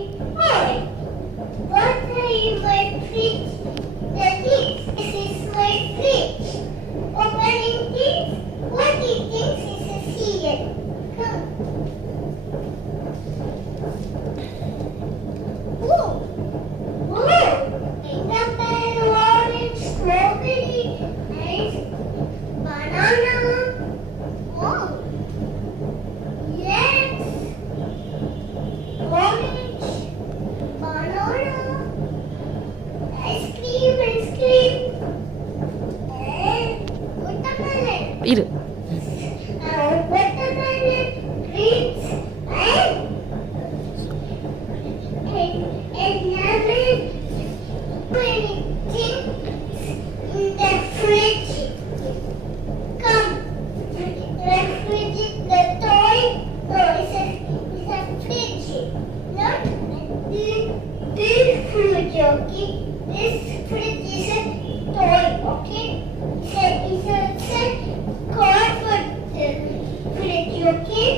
Hi, what are in my fridge? This is my fridge. Opening this, what he thinks is a cereal. Come. Oh, pineapple, orange, strawberry, and banana. Oh, yes. Orange, banana, ice cream, and watermelon. இரு Watermelon, grapes, and lemon. Anything in the fridge. Come, the toy. No, it's a fridge. Not this fridge, okay? This fridge is a toy, okay? It's a cardboard fridge, okay?